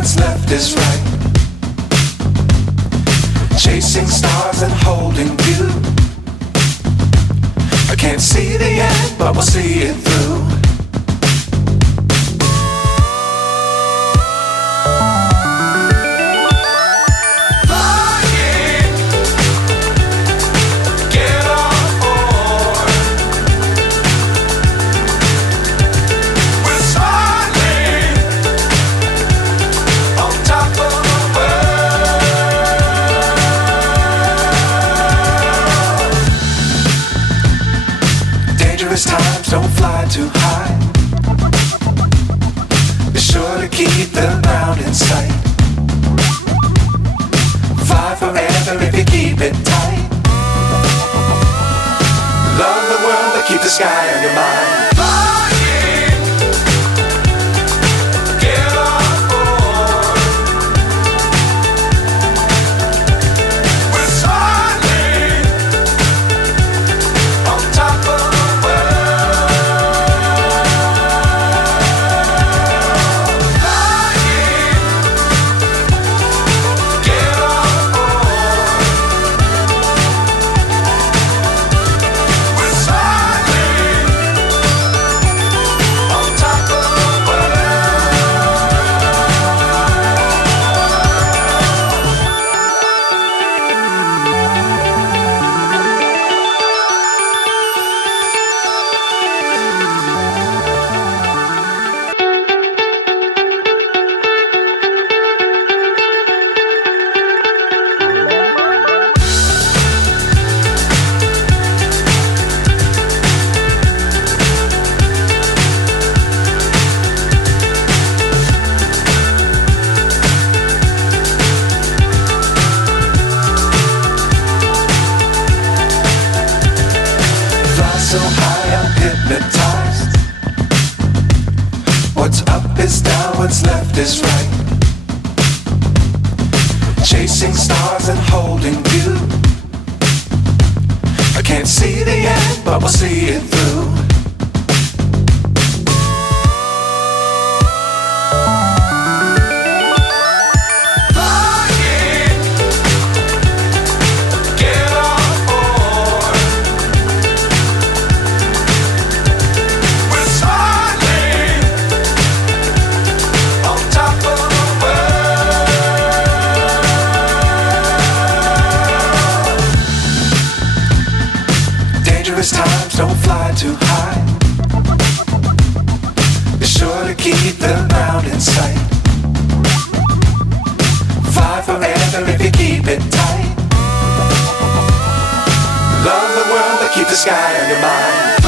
what's left is right. Chasing stars and holding you. I can't see the end, but we'll see it through. Times don't fly too high. Be sure to keep the ground in sight. Fly forever if you keep it tight. Love the world but keep the sky on your mind. So high I'm hypnotized. What's up is down, what's left is right. Chasing stars and holding you. I can't see the end, but we'll see it through. Times don't fly too high. Be sure to keep the ground in sight. Fly forever if you keep it tight. Love the world but keep the sky on your mind.